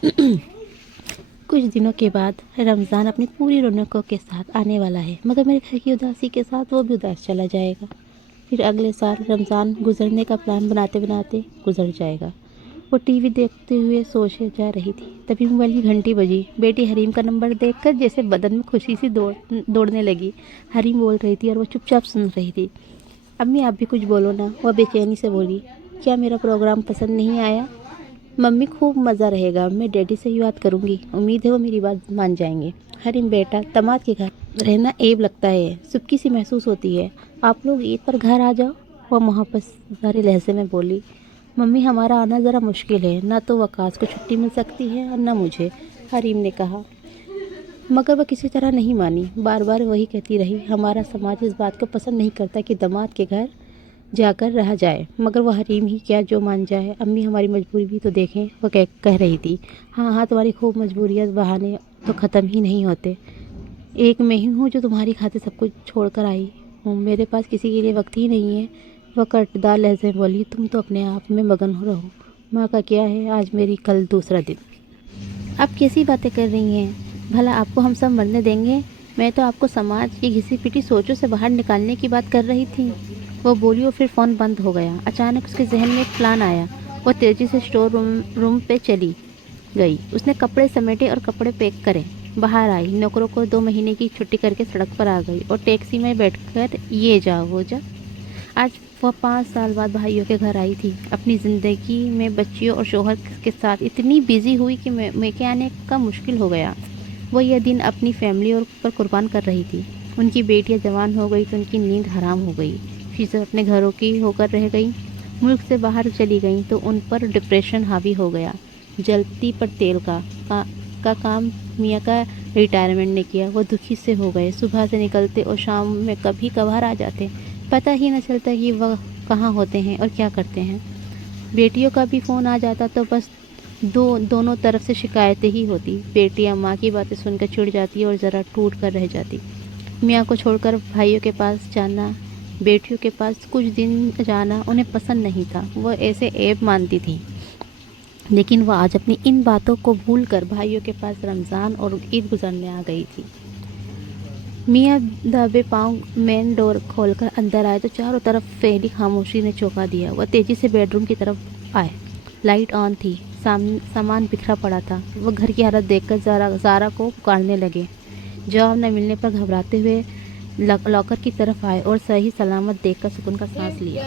कुछ दिनों के बाद रमज़ान अपनी पूरी रौनकों के साथ आने वाला है, मगर मेरे घर की उदासी के साथ वो भी उदास चला जाएगा। फिर अगले साल रमज़ान गुजरने का प्लान बनाते बनाते गुजर जाएगा। वो टीवी देखते हुए सोचे जा रही थी, तभी मोबाइल की घंटी बजी। बेटी हरीम का नंबर देखकर जैसे बदन में खुशी सी दौड़ने लगी। हरीम बोल रही थी और वो चुपचाप सुन रही थी। अम्मी आप भी कुछ बोलो ना, वह बेचैनी से बोली। क्या मेरा प्रोग्राम पसंद नहीं आया? मम्मी खूब मज़ा रहेगा, मैं डैडी से ही बात करूँगी, उम्मीद है वो मेरी बात मान जाएंगे। हरीम बेटा, दामाद के घर रहना ऐब लगता है, सुबकी सी महसूस होती है। आप लोग ईद पर घर आ जाओ, वह मोहब्बत भरे लहजे में बोली। मम्मी हमारा आना ज़रा मुश्किल है, ना तो वकास को छुट्टी मिल सकती है और ना मुझे, हरीम ने कहा। मगर वह किसी तरह नहीं मानी, बार बार वही कहती रही। हमारा समाज इस बात को पसंद नहीं करता कि दामाद के घर जाकर रहा जाए, मगर वह हरीम ही क्या जो मान जाए। अम्मी हमारी मजबूरी भी तो देखें, वह कह रही थी। हाँ हाँ, तुम्हारी खूब मजबूरियाँ बहाने तो ख़त्म ही नहीं होते। एक मैं ही हूँ जो तुम्हारी खातिर सब कुछ छोड़ कर आई हूँ, मेरे पास किसी के लिए वक्त ही नहीं है। वह कटदार लहजे में बोली। तुम तो अपने आप में मगन हो रहो, माँ का क्या है, आज मेरी कल दूसरा दिन। आप कैसी बातें कर रही हैं? भला आपको हम सब मरने देंगे? मैं तो आपको समाज की घिसी पिटी सोचों से बाहर निकालने की बात कर रही थी। वो बोली और फिर फ़ोन बंद हो गया। अचानक उसके जहन में एक प्लान आया। वो तेज़ी से स्टोर रूम पे चली गई। उसने कपड़े समेटे और कपड़े पैक करे। बाहर आई, नौकरों को 2 महीने की छुट्टी करके सड़क पर आ गई और टैक्सी में बैठकर ये जा वो जा। आज वह 5 साल बाद भाइयों के घर आई थी। अपनी ज़िंदगी में बच्चियों और शोहर के साथ इतनी बिजी हुई कि मैके आने का मुश्किल हो गया। वो यह दिन अपनी फैमिली और पर कुर्बान कर रही थी। उनकी बेटियां जवान हो गई तो उनकी नींद हराम हो गई। चीज़ें अपने घरों की होकर रह गई। मुल्क से बाहर चली गई तो उन पर डिप्रेशन हावी हो गया। जलती पर तेल का काम मियाँ का रिटायरमेंट ने किया। वो दुखी से हो गए। सुबह से निकलते और शाम में कभी कभार आ जाते। पता ही न चलता कि वह कहाँ होते हैं और क्या करते हैं। बेटियों का भी फ़ोन आ जाता तो बस दोनों तरफ से शिकायतें ही होती। बेटियां माँ की बातें सुनकर चिढ़ जाती और ज़रा टूट कर रह जाती। मियाँ को छोड़कर भाइयों के पास जाना, बेटियों के पास कुछ दिन जाना उन्हें पसंद नहीं था। वह ऐसे ऐब मानती थी। लेकिन वह आज अपनी इन बातों को भूलकर भाइयों के पास रमज़ान और ईद गुजरने आ गई थी। मियाँ दबे पाँव मेन डोर खोलकर अंदर आए तो चारों तरफ फैली खामोशी ने चौंका दिया। वह तेज़ी से बेडरूम की तरफ आए। लाइट ऑन थी, सामान बिखरा पड़ा था। वह घर की हालत देखकर ज़ारा को पुकारने लगे। जवाब न मिलने पर घबराते हुए लॉकर की तरफ आए और सही सलामत देखकर सुकून का सांस लिया।